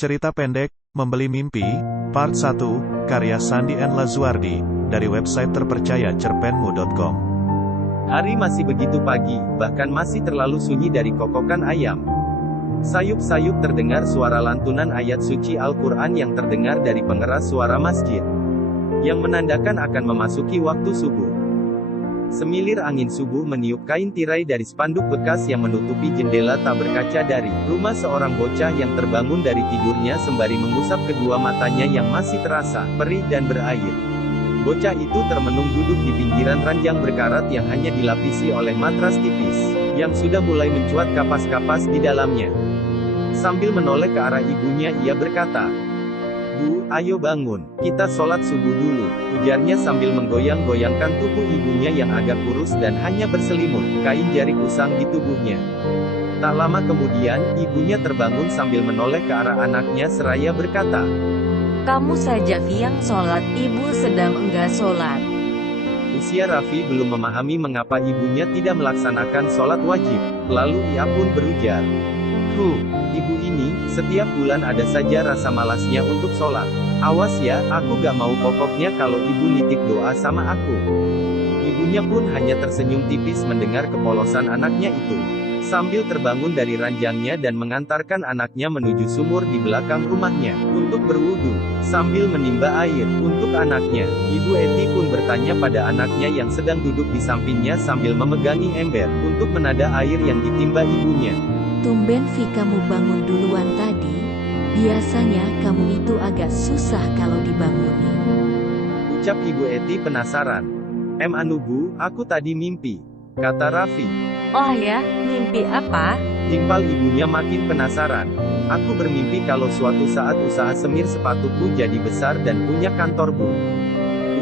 Cerita pendek, Membeli Mimpi, Part 1, karya Sandi N. Lazuardi, dari website terpercaya cerpenmu.com. Hari masih begitu pagi, bahkan masih terlalu sunyi dari kokokan ayam. Sayup-sayup terdengar suara lantunan ayat suci Al-Quran yang terdengar dari pengeras suara masjid, yang menandakan akan memasuki waktu subuh. Semilir angin subuh meniup kain tirai dari spanduk bekas yang menutupi jendela tak berkaca dari rumah seorang bocah yang terbangun dari tidurnya sembari mengusap kedua matanya yang masih terasa perih dan berair. Bocah itu termenung duduk di pinggiran ranjang berkarat yang hanya dilapisi oleh matras tipis, yang sudah mulai mencuat kapas-kapas di dalamnya. Sambil menoleh ke arah ibunya, ia berkata, "Bu, ayo bangun, kita sholat subuh dulu," ujarnya sambil menggoyang-goyangkan tubuh ibunya yang agak kurus dan hanya berselimut kain jarik usang di tubuhnya. Tak lama kemudian, ibunya terbangun sambil menoleh ke arah anaknya seraya berkata, "Kamu saja yang sholat, ibu sedang enggak sholat." Usia Raffi belum memahami mengapa ibunya tidak melaksanakan sholat wajib, lalu ia pun berujar, Ibu ini, setiap bulan ada saja rasa malasnya untuk sholat. Awas ya, aku gak mau pokoknya kalau ibu nitip doa sama aku." Ibunya pun hanya tersenyum tipis mendengar kepolosan anaknya itu. Sambil terbangun dari ranjangnya dan mengantarkan anaknya menuju sumur di belakang rumahnya, untuk berwudu, sambil menimba air, untuk anaknya, Ibu Eti pun bertanya pada anaknya yang sedang duduk di sampingnya sambil memegangi ember, untuk menada air yang ditimba ibunya. "Tumben Vi kamu bangun duluan tadi. Biasanya kamu itu agak susah kalau dibangunin." Ucap Ibu Eti penasaran. "Anu Bu, aku tadi mimpi," kata Raffi. "Oh ya, mimpi apa?" Timpal ibunya makin penasaran. "Aku bermimpi kalau suatu saat usaha semir sepatuku jadi besar dan punya kantor Bu,"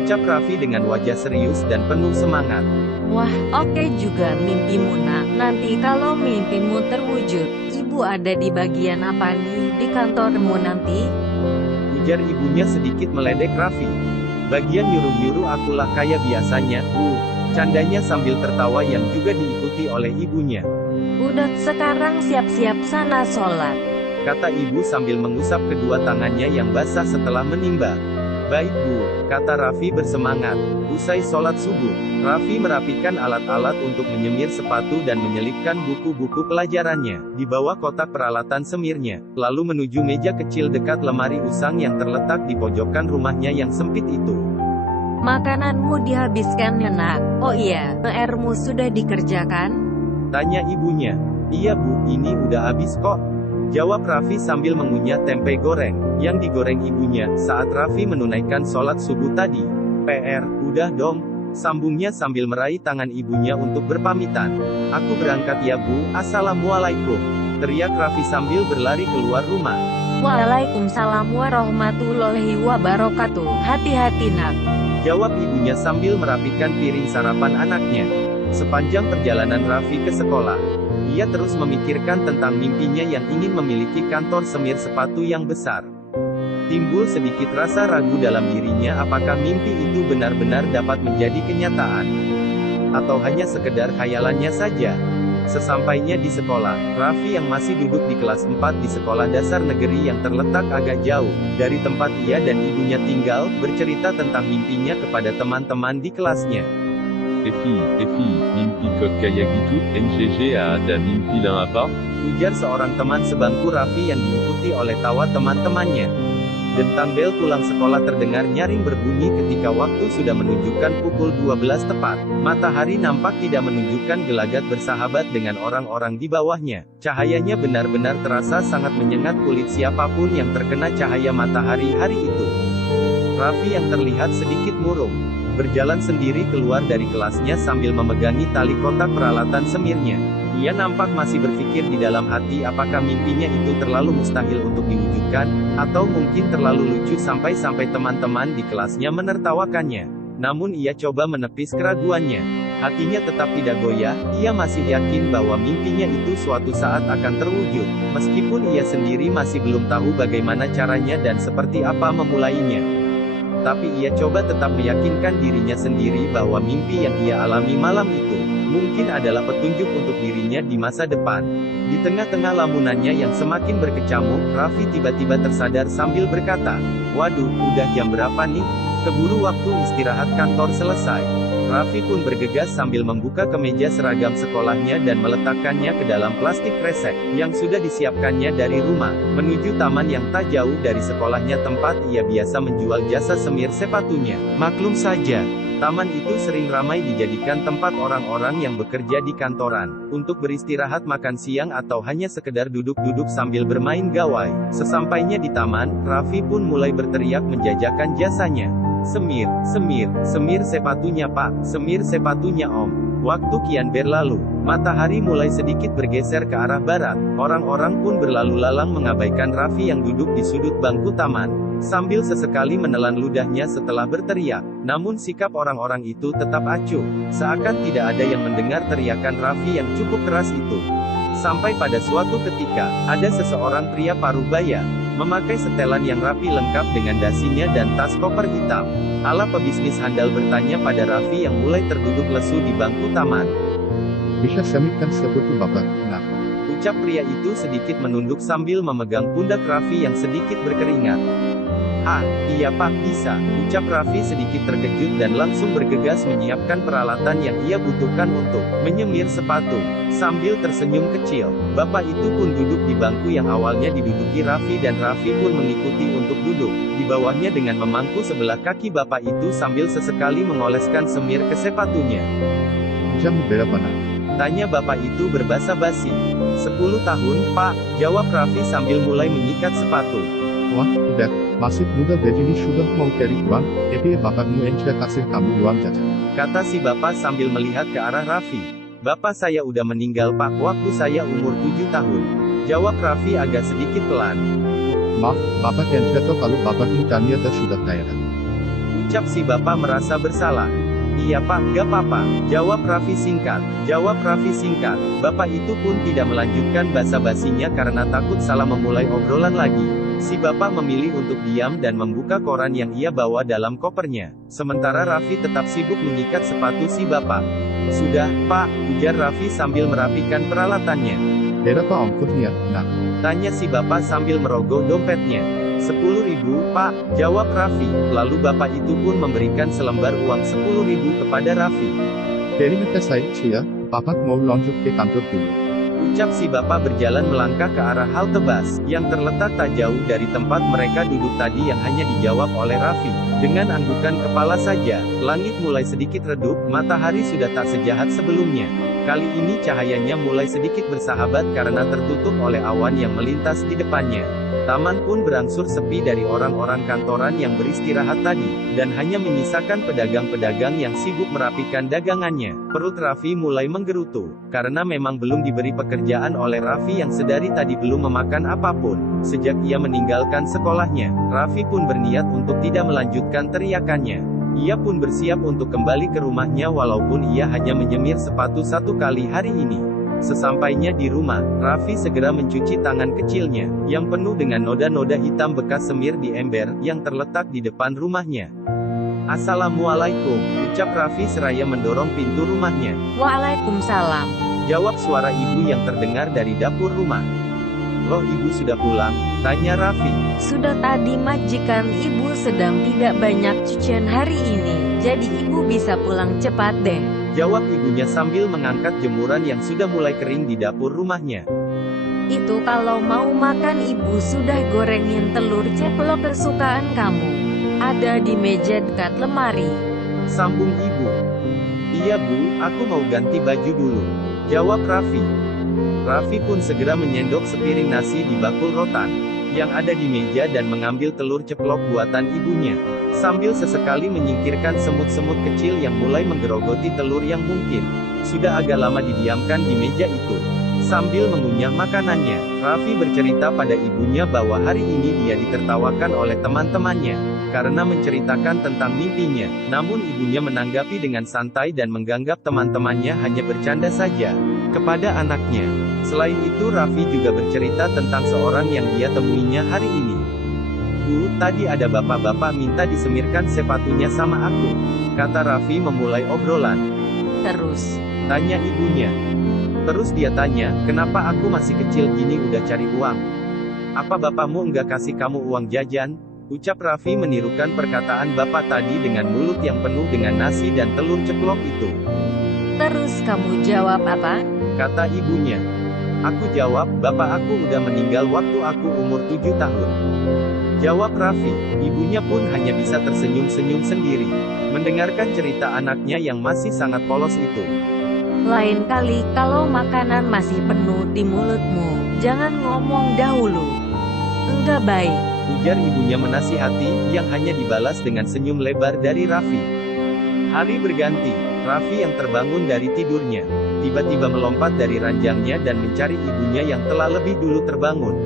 ucap Raffi dengan wajah serius dan penuh semangat. "Wah, oke juga mimpimu nak. Nanti kalau mimpimu terwujud, ibu ada di bagian apa nih di kantormu nanti?" Ujar ibunya sedikit meledek Raffi. "Bagian nyuruh-nyuruh akulah kayak biasanya, Bu," candanya sambil tertawa yang juga diikuti oleh ibunya. "Udah sekarang siap-siap sana sholat," kata ibu sambil mengusap kedua tangannya yang basah setelah menimba. "Baik Bu," kata Raffi bersemangat. Usai sholat subuh, Raffi merapikan alat-alat untuk menyemir sepatu dan menyelipkan buku-buku pelajarannya di bawah kotak peralatan semirnya, lalu menuju meja kecil dekat lemari usang yang terletak di pojokan rumahnya yang sempit itu. "Makananmu dihabiskan ya nak? Oh iya, PR-mu sudah dikerjakan?" tanya ibunya. "Iya Bu, ini udah habis kok," jawab Raffi sambil mengunyah tempe goreng yang digoreng ibunya saat Raffi menunaikan sholat subuh tadi. "PR, udah dong," sambungnya sambil meraih tangan ibunya untuk berpamitan. "Aku berangkat ya Bu, assalamualaikum," teriak Raffi sambil berlari keluar rumah. "Waalaikumsalam warahmatullahi wabarakatuh. Hati-hati nak," jawab ibunya sambil merapikan piring sarapan anaknya. Sepanjang perjalanan Raffi ke sekolah, ia terus memikirkan tentang mimpinya yang ingin memiliki kantor semir sepatu yang besar. Timbul sedikit rasa ragu dalam dirinya apakah mimpi itu benar-benar dapat menjadi kenyataan, atau hanya sekedar khayalannya saja. Sesampainya di sekolah, Raffi yang masih duduk di kelas 4 di sekolah dasar negeri yang terletak agak jauh dari tempat ia dan ibunya tinggal, bercerita tentang mimpinya kepada teman-teman di kelasnya. Efi, mimpi kok kayak gitu, NGG ada mimpi lang apa? Ujar seorang teman sebangku Raffi yang diikuti oleh tawa teman-temannya. Dentang bel pulang sekolah terdengar nyaring berbunyi ketika waktu sudah menunjukkan pukul 12 tepat. Matahari nampak tidak menunjukkan gelagat bersahabat dengan orang-orang di bawahnya. Cahayanya benar-benar terasa sangat menyengat kulit siapapun yang terkena cahaya matahari hari itu. Raffi yang terlihat sedikit murung, berjalan sendiri keluar dari kelasnya sambil memegangi tali kotak peralatan semirnya. Ia nampak masih berpikir di dalam hati apakah mimpinya itu terlalu mustahil untuk diwujudkan, atau mungkin terlalu lucu sampai-sampai teman-teman di kelasnya menertawakannya. Namun ia coba menepis keraguannya. Hatinya tetap tidak goyah, ia masih yakin bahwa mimpinya itu suatu saat akan terwujud, meskipun ia sendiri masih belum tahu bagaimana caranya dan seperti apa memulainya. tapi ia coba tetap meyakinkan dirinya sendiri bahwa mimpi yang ia alami malam itu mungkin adalah petunjuk untuk dirinya di masa depan. Di tengah-tengah lamunannya yang semakin berkecamuk, Raffi tiba-tiba tersadar sambil berkata, "Waduh, udah jam berapa nih? Keburu waktu istirahat kantor selesai." Raffi pun bergegas sambil membuka kemeja seragam sekolahnya dan meletakkannya ke dalam plastik kresek, yang sudah disiapkannya dari rumah, menuju taman yang tak jauh dari sekolahnya tempat ia biasa menjual jasa semir sepatunya. Maklum saja, taman itu sering ramai dijadikan tempat orang-orang yang bekerja di kantoran, untuk beristirahat makan siang atau hanya sekedar duduk-duduk sambil bermain gawai. Sesampainya di taman, Raffi pun mulai berteriak menjajakan jasanya. "Semir, semir, semir sepatunya Pak, semir sepatunya Om." Waktu kian berlalu, matahari mulai sedikit bergeser ke arah barat. Orang-orang pun berlalu lalang mengabaikan Raffi yang duduk di sudut bangku taman, sambil sesekali menelan ludahnya setelah berteriak. Namun sikap orang-orang itu tetap acuh, seakan tidak ada yang mendengar teriakan Raffi yang cukup keras itu. Sampai pada suatu ketika, ada seseorang pria paruh baya, memakai setelan yang rapi lengkap dengan dasinya dan tas koper hitam. Ala pebisnis handal bertanya pada Raffi yang mulai terduduk lesu di bangku taman. "Bisa semitkan seputu Bapak, nak?" Ucap pria itu sedikit menunduk sambil memegang pundak Raffi yang sedikit berkeringat. "Ah, iya Pak, bisa," ucap Raffi sedikit terkejut dan langsung bergegas menyiapkan peralatan yang ia butuhkan untuk menyemir sepatu. Sambil tersenyum kecil, bapak itu pun duduk di bangku yang awalnya diduduki Raffi dan Raffi pun mengikuti untuk duduk di bawahnya dengan memangku sebelah kaki bapak itu sambil sesekali mengoleskan semir ke sepatunya. "Jam berapa nak?" Tanya bapak itu berbasa-basi. 10 tahun, Pak, jawab Raffi sambil mulai menyikat sepatu. "Wah, udah, masih muda begini sudah mau cari uang, bapakmu yang kasih kamu uang jajan," kata si bapak sambil melihat ke arah Raffi. "Bapak saya udah meninggal Pak, waktu saya umur 7 tahun. Jawab Raffi agak sedikit pelan. "Maaf, bapak yang jatuh kalau bapakmu ternyata sudah kaya." Ucap si bapak merasa bersalah. "Iya Pak, gak apa-apa," jawab Raffi singkat. Bapak itu pun tidak melanjutkan basa-basinya karena takut salah memulai obrolan lagi. Si bapak memilih untuk diam dan membuka koran yang ia bawa dalam kopernya. Sementara Raffi tetap sibuk mengikat sepatu si bapak. "Sudah, Pak," ujar Raffi sambil merapikan peralatannya. "Berapa ongkosnya, nak?" Tanya si bapak sambil merogoh dompetnya. 10.000, Pak, jawab Raffi. Lalu bapak itu pun memberikan selembar uang 10.000 kepada Raffi. "Terima kasih ya, bapak mau lanjut ke kantor dulu," ucap si bapak berjalan melangkah ke arah halte bus, yang terletak tak jauh dari tempat mereka duduk tadi yang hanya dijawab oleh Raffi. Dengan anggukan kepala saja, langit mulai sedikit redup, matahari sudah tak sejahat sebelumnya. Kali ini cahayanya mulai sedikit bersahabat karena tertutup oleh awan yang melintas di depannya. Taman pun berangsur sepi dari orang-orang kantoran yang beristirahat tadi, dan hanya menyisakan pedagang-pedagang yang sibuk merapikan dagangannya. Perut Raffi mulai menggerutu, karena memang belum diberi pekerjaan oleh Raffi yang sedari tadi belum memakan apapun. Sejak ia meninggalkan sekolahnya, Raffi pun berniat untuk tidak melanjutkan teriakannya. Ia pun bersiap untuk kembali ke rumahnya walaupun ia hanya menyemir sepatu 1 kali hari ini. Sesampainya di rumah, Raffi segera mencuci tangan kecilnya, yang penuh dengan noda-noda hitam bekas semir di ember, yang terletak di depan rumahnya. "Assalamualaikum," ucap Raffi seraya mendorong pintu rumahnya. Waalaikumsalam. Jawab suara ibu yang terdengar dari dapur rumah. "Loh, ibu sudah pulang?" tanya Raffi. Sudah tadi majikan ibu sedang tidak banyak cucian hari ini, jadi ibu bisa pulang cepat deh. Jawab ibunya sambil mengangkat jemuran yang sudah mulai kering di dapur rumahnya. Itu kalau mau makan ibu sudah gorengin telur ceplok kesukaan kamu. Ada di meja dekat lemari. Sambung ibu. "Iya bu, aku mau ganti baju dulu," jawab Raffi. Raffi pun segera menyendok sepiring nasi di bakul rotan yang ada di meja dan mengambil telur ceplok buatan ibunya. Sambil sesekali menyingkirkan semut-semut kecil yang mulai menggerogoti telur yang mungkin sudah agak lama didiamkan di meja itu. Sambil mengunyah makanannya, Raffi bercerita pada ibunya bahwa hari ini dia ditertawakan oleh teman-temannya karena menceritakan tentang mimpinya. Namun ibunya menanggapi dengan santai dan menganggap teman-temannya hanya bercanda saja kepada anaknya. Selain itu Raffi juga bercerita tentang seorang yang dia temuinya hari ini. Bu, tadi ada bapak-bapak minta disemirkan sepatunya sama aku. Kata Raffi memulai obrolan. Terus, Tanya ibunya. Terus dia tanya, kenapa aku masih kecil gini udah cari uang? Apa bapakmu enggak kasih kamu uang jajan? Ucap Raffi menirukan perkataan bapak tadi dengan mulut yang penuh dengan nasi dan telur ceplok itu. terus kamu jawab apa? Kata ibunya. Aku jawab, bapak aku udah meninggal waktu aku umur 7 tahun. Jawab Raffi. Ibunya pun hanya bisa tersenyum-senyum sendiri, mendengarkan cerita anaknya yang masih sangat polos itu. Lain kali kalau makanan masih penuh di mulutmu, jangan ngomong dahulu. Enggak baik. Ujar ibunya menasihati, yang hanya dibalas dengan senyum lebar dari Raffi. Hari berganti, Raffi yang terbangun dari tidurnya, tiba-tiba melompat dari ranjangnya dan mencari ibunya yang telah lebih dulu terbangun.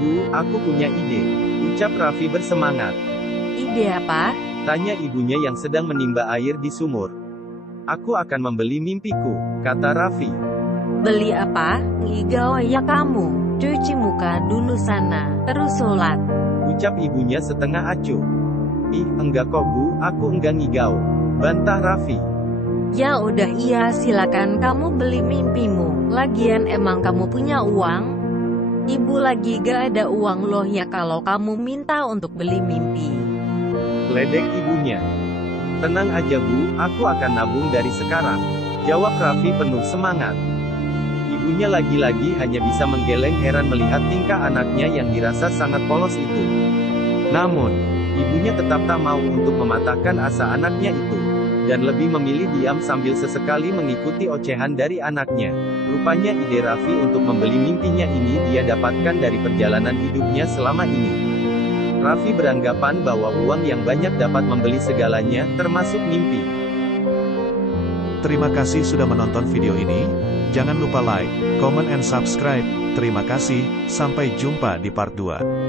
Bu, aku punya ide. Ucap Raffi bersemangat. Ide apa? Tanya ibunya yang sedang menimba air di sumur. Aku akan membeli mimpiku, kata Raffi. Beli apa? Ngigau ya kamu. Cuci muka dulu sana, terus sholat. Ucap ibunya setengah acuh. Ih, enggak kok bu, aku enggak ngigau. Bantah Raffi. Ya udah iya silakan kamu beli mimpimu. Lagian emang kamu punya uang? Ibu lagi gak ada uang loh ya kalau kamu minta untuk beli mimpi. Ledek ibunya. Tenang aja bu, aku akan nabung dari sekarang. Jawab Raffi penuh semangat. Ibunya lagi-lagi hanya bisa menggeleng heran melihat tingkah anaknya yang dirasa sangat polos itu. Namun, ibunya tetap tak mau untuk mematahkan asa anaknya itu, dan lebih memilih diam sambil sesekali mengikuti ocehan dari anaknya. Rupanya ide Raffi untuk membeli mimpinya ini dia dapatkan dari perjalanan hidupnya selama ini. Raffi beranggapan bahwa uang yang banyak dapat membeli segalanya, termasuk mimpi. Terima kasih sudah menonton video ini. Jangan lupa like, comment, and subscribe. Terima kasih, sampai jumpa di part 2.